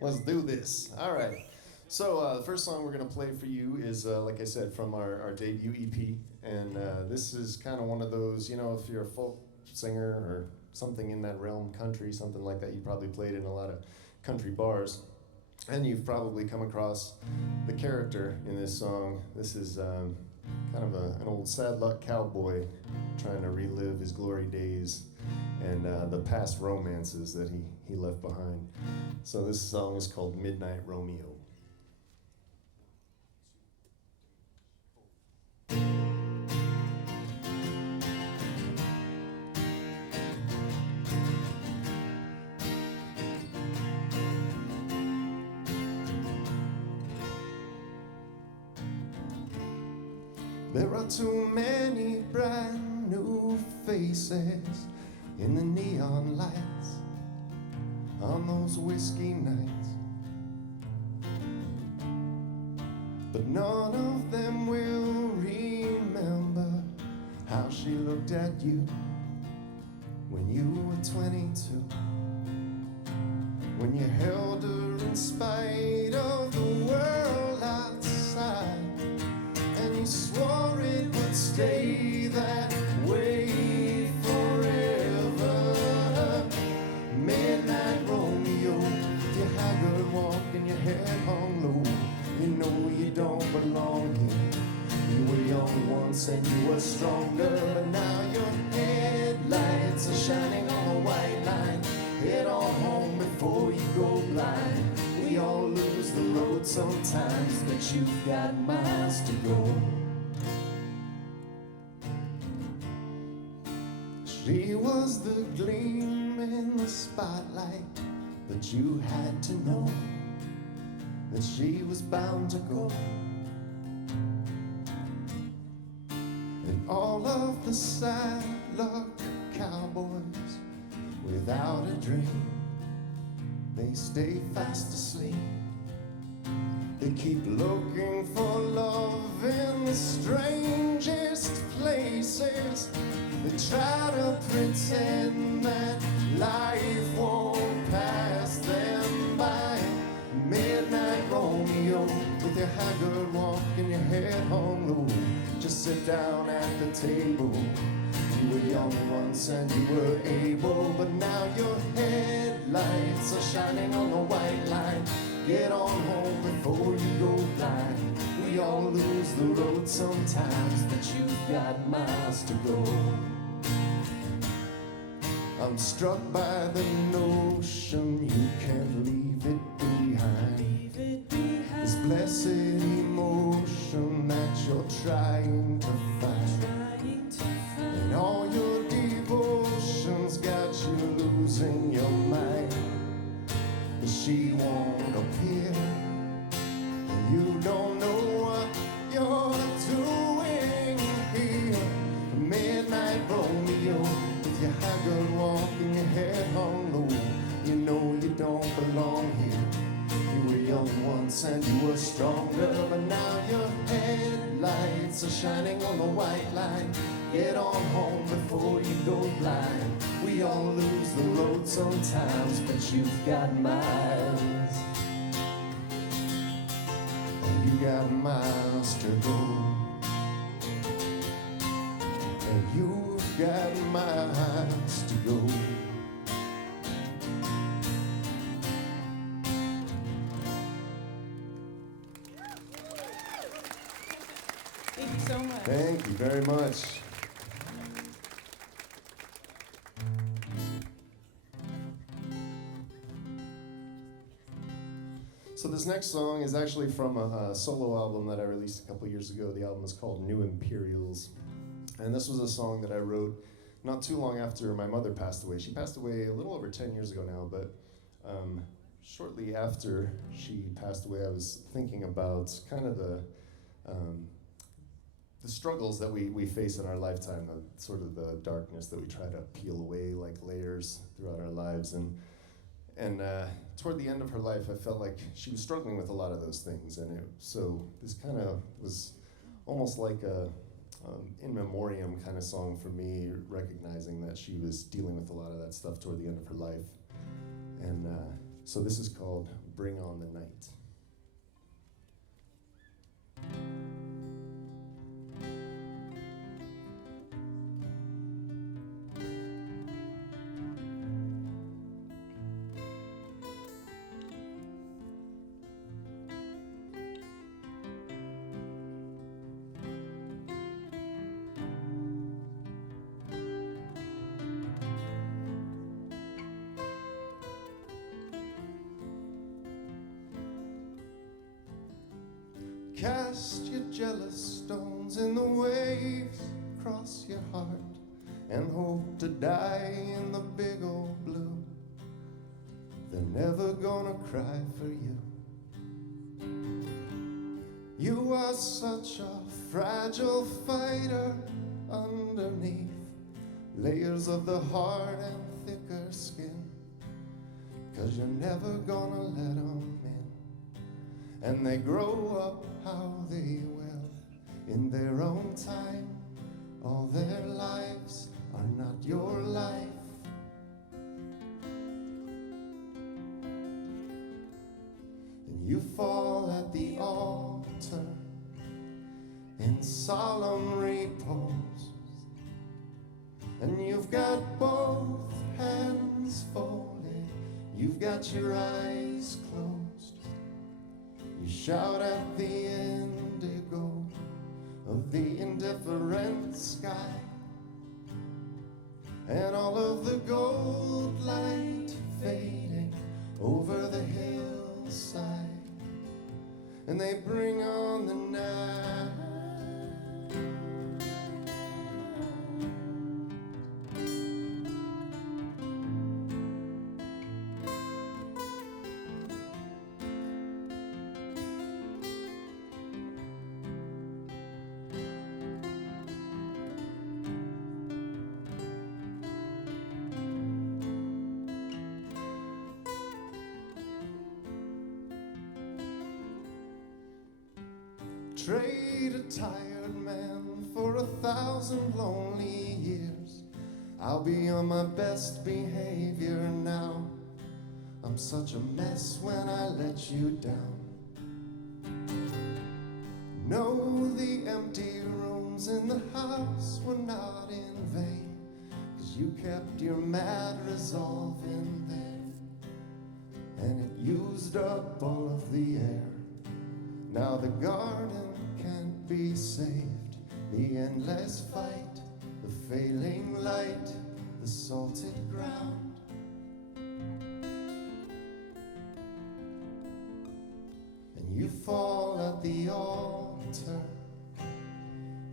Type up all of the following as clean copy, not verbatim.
Let's do this. All right. So the first song we're going to play for you is, like I said, from our debut EP. And this is kind of one of those, you know, if you're a folk singer or something in that realm, country, something like that, you probably played in a lot of country bars. And you've probably come across the character in this song. This is kind of an old sad luck cowboy trying to relive his glory days and the past romances that he left behind. So this song is called Midnight Romeo. There are too many brand new faces in the neon lights on those whiskey nights, but none of them will remember how she looked at you when you were 22, when you held her in spite of the world outside. You swore it would stay that way forever. Midnight Romeo, your haggard walk and your head hung low. You know you don't belong here. You were young once and you were stronger, but now your headlights are shining on a white line. Head on home before you go blind. We all lose the road sometimes, but you've got miles to go. She was the gleam in the spotlight, but you had to know that she was bound to go. And all of the sad luck cowboys without a dream, they stay fast asleep. They keep looking for love in the strangest places. They try to pretend that life won't pass them by. Midnight Romeo, with your haggard walk and your head hung low, just sit down at the table. You were young once and you were able, but now your headlights are shining on the white line. Get on home before you go blind. We all lose the road sometimes, but you've got miles to go. I'm struck by the notion you can't leave it behind. This blessed emotion that you're trying to find. And all your devotions got you losing your mind. But she won't appear. You don't know what you're doing here. Midnight Romeo, with your haggard walk and your head hung low. You know you don't belong here. You were young once and you were stronger, but now your headlights are shining on the white line. Get on home before you go blind. We all lose the road sometimes, but you've got miles. And you got miles to go. And you've got miles to go. Thank you so much. Thank you very much. So this next song is actually from a solo album that I released a couple years ago. The album is called New Imperials. And this was a song that I wrote not too long after my mother passed away. She passed away a little over 10 years ago now, but shortly after she passed away, I was thinking about kind of the struggles that we face in our lifetime, the sort of the darkness that we try to peel away like layers throughout our lives. And toward the end of her life, I felt like she was struggling with a lot of those things. And so this kind of was almost like a in memoriam kind of song for me, recognizing that she was dealing with a lot of that stuff toward the end of her life. And so this is called Bring On the Night. Cast your jealous stones in the waves across your heart and hope to die in the big old blue. They're never gonna cry for you. You are such a fragile fighter underneath layers of the heart and thicker skin, 'cause you're never gonna let them in. And they grow up how they will in their own time. All their lives are not your life. And you fall at the altar in solemn repose, and you've got both hands folded, you've got your eyes closed. You shout at the indigo of the indifferent sky, and all of the gold light fading over the hillside, and they bring on the night. Trade a tired man for 1,000 lonely years. I'll be on my best behavior now. I'm such a mess when I let you down. No, the empty rooms in the house were not in vain, 'cause you kept your mad resolve in there, and it used up all of the air. Now the garden can't be saved, the endless fight, the failing light, the salted ground. And you fall at the altar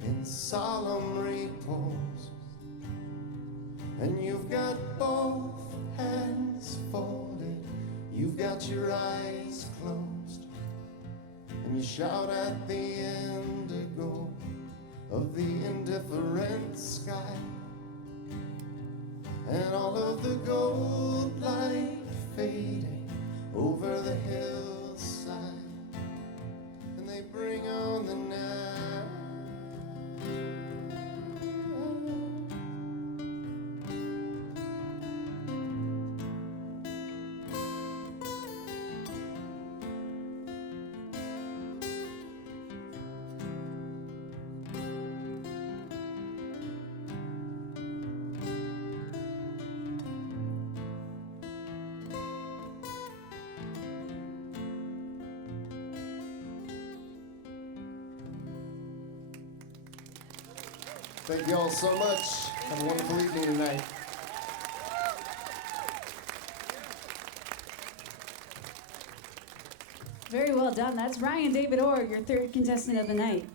in solemn repose, and you've got both hands folded, you've got your eyes closed, and you shout at the indigo of the indifferent sky, and all of the gold light fading over the hillside, and they bring on the night. Thank you all so much. Have a wonderful evening tonight. Very well done. That's Ryan David Orr, your third contestant of the night.